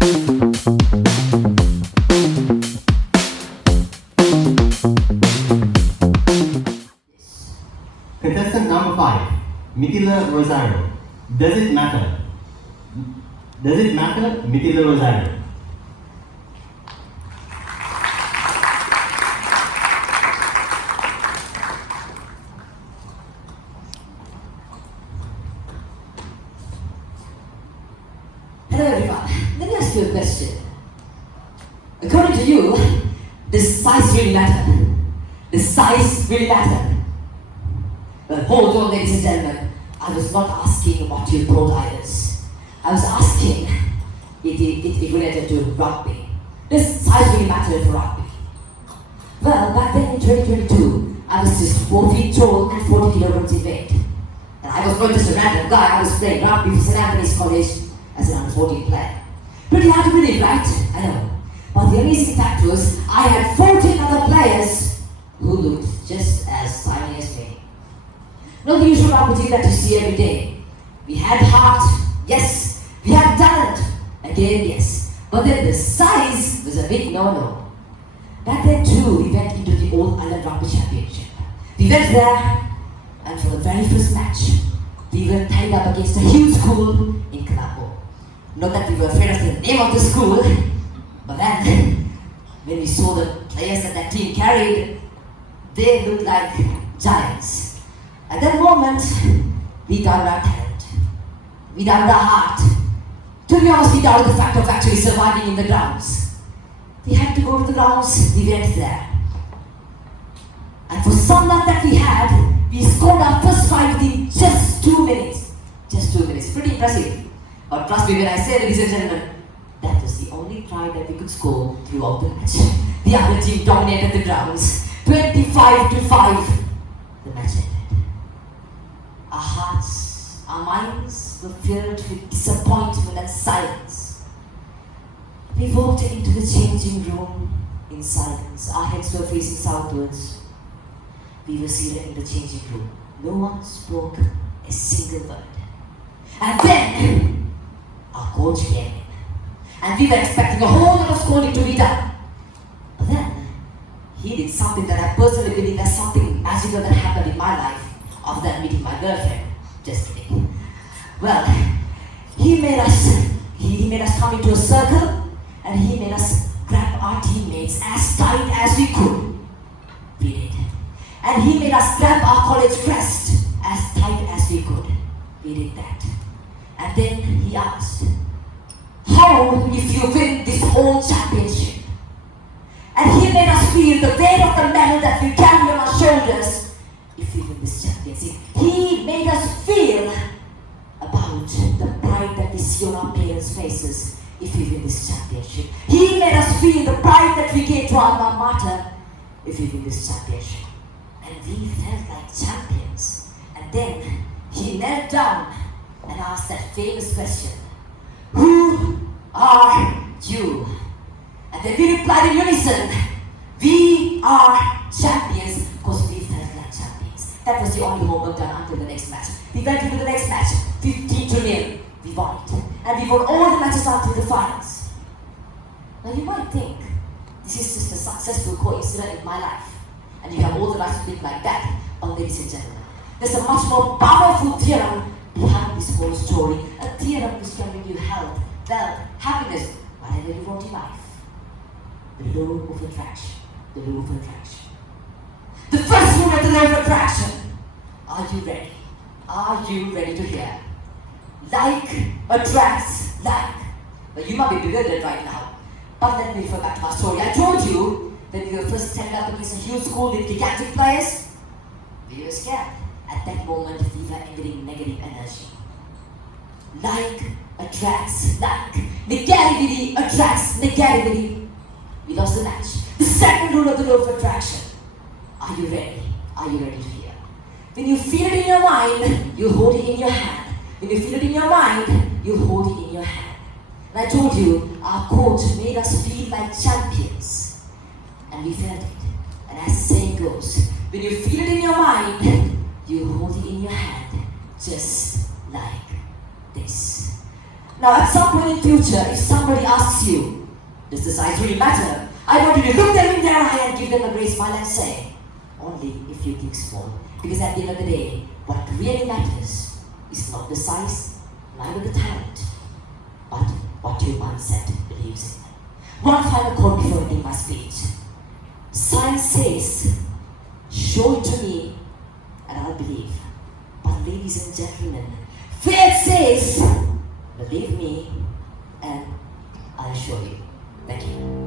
Contestant number 5, Mithila Rozairo. Does it matter? Does it matter, Mithila Rozairo? Hello everyone, let me ask you a question. According to you, does size really matter? Does size really matter? Well, hold on, ladies and gentlemen. I was not asking what you thought I was. I was asking it related to rugby. Does size really matter for rugby? Well, back then in 2022, I was just 4 feet tall and 40 kilograms in weight. And I was not just a random guy, I was playing rugby for St. Anthony's College as an under 14 player. Pretty hard to believe, right? I know. But the amazing fact was, I had 14 other players who looked just as tiny as me. Not the usual rugby team that you see every day. We had heart, yes. We had talent, again, yes. But then the size was a big no-no. Back then too, we went into the Old Island Rugby Championship. We went there, and for the very first match, we were tied up against a huge school in Colombo. Not that we were afraid of the name of the school, but then, when we saw the players that team carried, they looked like giants. At that moment, we doubted our talent. We doubted our heart. To be honest, we doubted the fact of actually surviving in the grounds. We had to go to the grounds, we went there. And for some luck that we had, we scored our first try within just 2 minutes. Just 2 minutes, pretty impressive. But trust me when I say, ladies and gentlemen, that was the only try that we could score throughout the match. The other team dominated the grounds, 25-5. The match ended. Our hearts, our minds were filled with disappointment and silence. We walked into the changing room in silence. Our heads were facing southwards. We were seated in the changing room. No one spoke a single word. And then, our coach came in. And we were expecting a whole lot of scolding to be done. But then, he did something that I personally believe as something magical that happened in my life after that meeting my girlfriend. Just kidding. Well, he made us come into a circle, and he made us grab our teammates as tight as we could. We did. And he made us grab our college crest as tight as we could. We did that. And then he asked, how if you win this whole championship? And he made us feel the weight of the medal that we carry on our shoulders if we win this championship. He made us feel about the pride that we see on our parents' faces if we win this championship. He made us feel the pride that we gave to our alma mater if we win this championship. And we felt like champions. And then he knelt down and asked that famous question, who are you? And then we replied in unison, we are champions because we felt like champions. That was the only homework done until the next match. We went into the next match, 15-0. We won it. And we won all the matches until the finals. Now you might think, this is just a successful coincidence in my life. And you have all the right to think like that. But ladies and gentlemen, there's a much more powerful theorem behind this whole story. A theorem which can bring you health, wealth, happiness, whatever you want in life. The law of attraction. The law of attraction. The first rule of the law of attraction. Are you ready? Are you ready to hear? Like attracts like. But you might be bewildered right now. But let me refer back to my story. I told you that we were first turned up against a huge school with gigantic players. We were scared. At that moment, we were entering negative energy. Like attracts like. Negativity attracts negativity. We lost the match. The second rule of the law of attraction. Are you ready? Are you ready to hear? When you feel it in your mind, you hold it in your hand. When you feel it in your mind, you hold it in your hand. And I told you, our coach made us feel like champions. And we felt it. And as the saying goes, when you feel it in your mind, you hold it in your hand, just like this. Now at some point in future, if somebody asks you, does the size really matter? I want you to look them in their eye and give them a great smile and say, only if you think small. Because at the end of the day, what really matters is not the size, neither the talent, but what your mindset believes in. One final quote before ending my speech. Science says, show it to me and I'll believe. But ladies and gentlemen, faith says, believe me and I'll show you. Thank you.